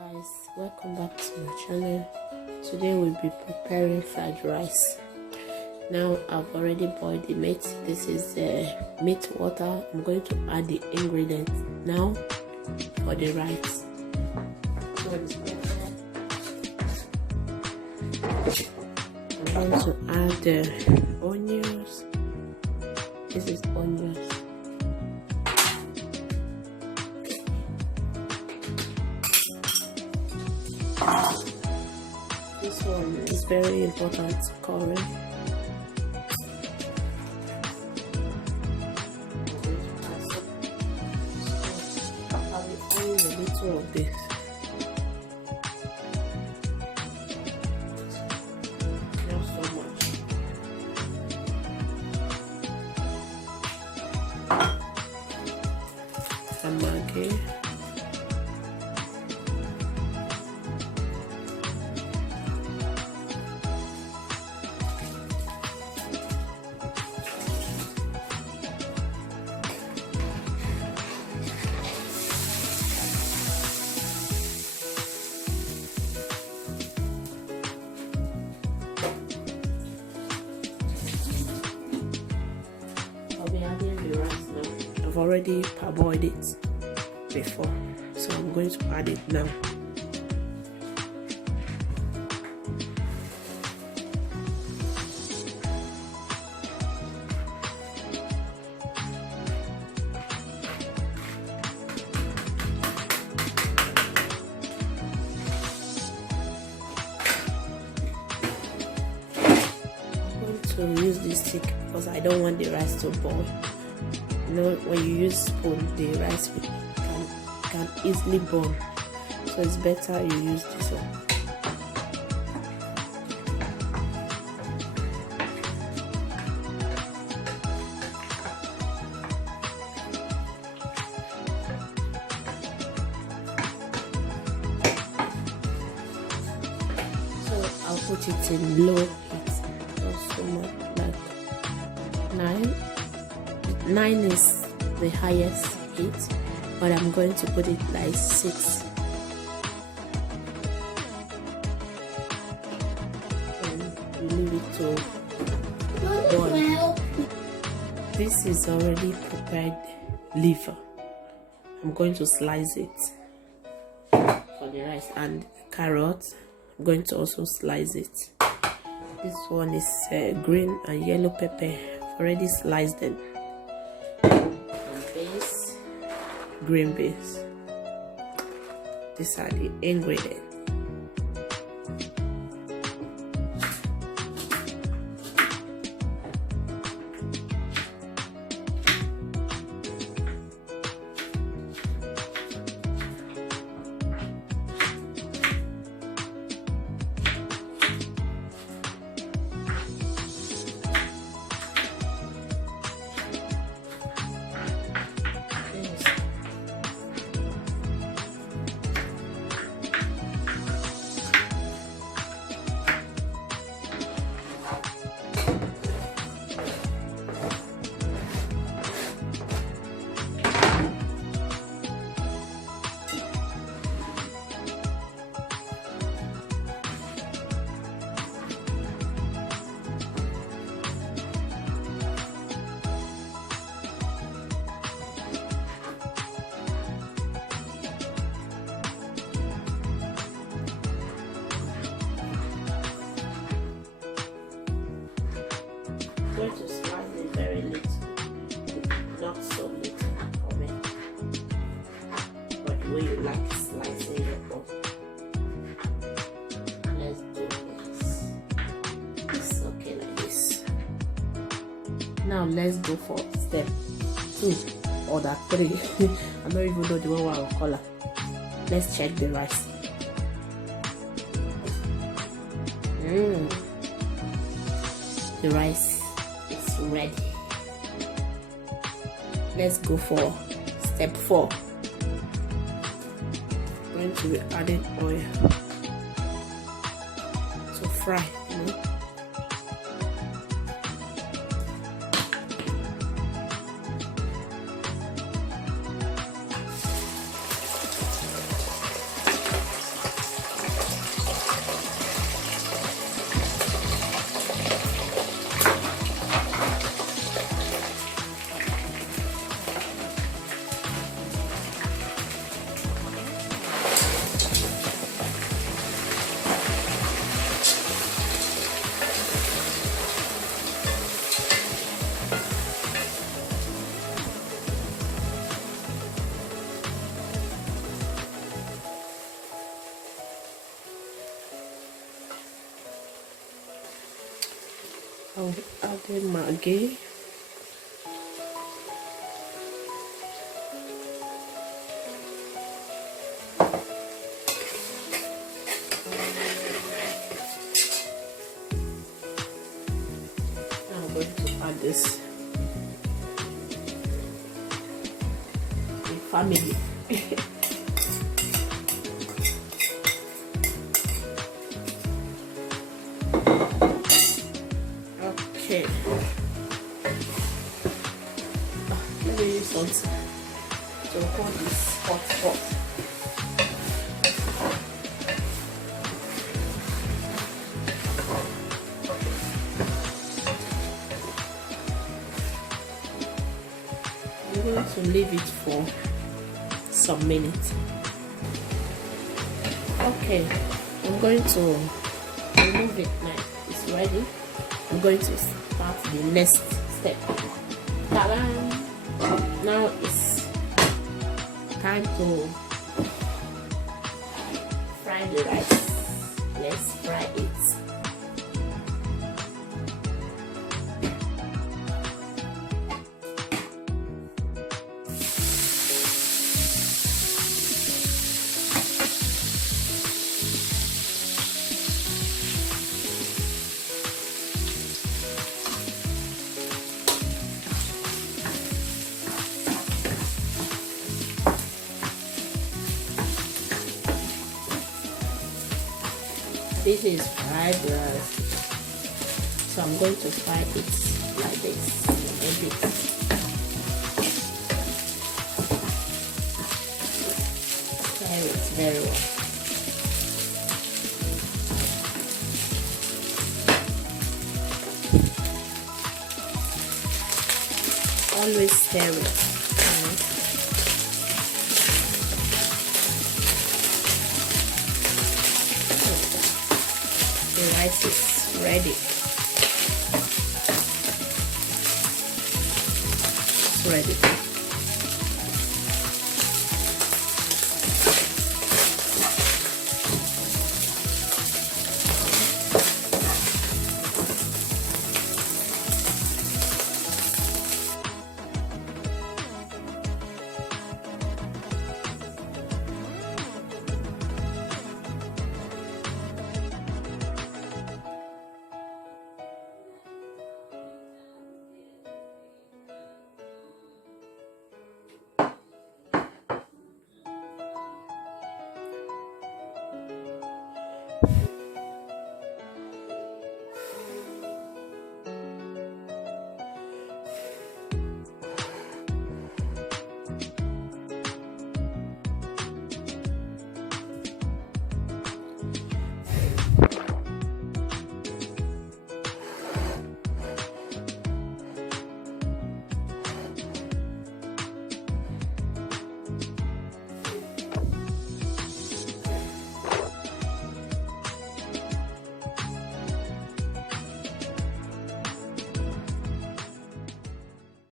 Guys, welcome back to my channel. Today we'll be preparing fried rice. Now I've already boiled the meat. This is meat water. I'm going to add the ingredients now for the rice. I'm going to add the onions. This is onions. This one is very important, curry. I'll be adding a little of this. Not so much. And Maggi. I'll be adding the rice now. I've already parboiled it before, so I'm going to add it now. To use this stick because I don't want the rice to boil. You know, when you use spoon, the rice can easily burn, so it's better you use this one. So I'll put it in low heat. So much, like 9 is the highest heat, but I'm going to put it like 6 and leave it to boil. This is already prepared liver. I'm going to slice it for the rice, and carrot I'm going to also slice it. This one is green and yellow pepper. I've already sliced them. And beans, green beans. These are the ingredients. Going to slice it very little, not so little for me, but the way you like slicing it up. Let's do this. It's okay like this. Now let's go for step 2 or that 3. I don't even know the one I will call her. Let's check the rice. The rice is ready. Let's go for step 4. I'm going to be adding oil to fry. I'll add the Maggi. I'm going to add this. The family. Okay. Let me use something to hold this hot pot. I'm going to leave it for some minutes. Okay, I'm going to remove it now. It's ready. I'm going to start the next step. Ta-da! Now it's time to fry the rice. Let's fry it. This is fried rice, so I'm going to fry it like this a bit. Fry it very well. Always stir it. The rice is ready. It's ready.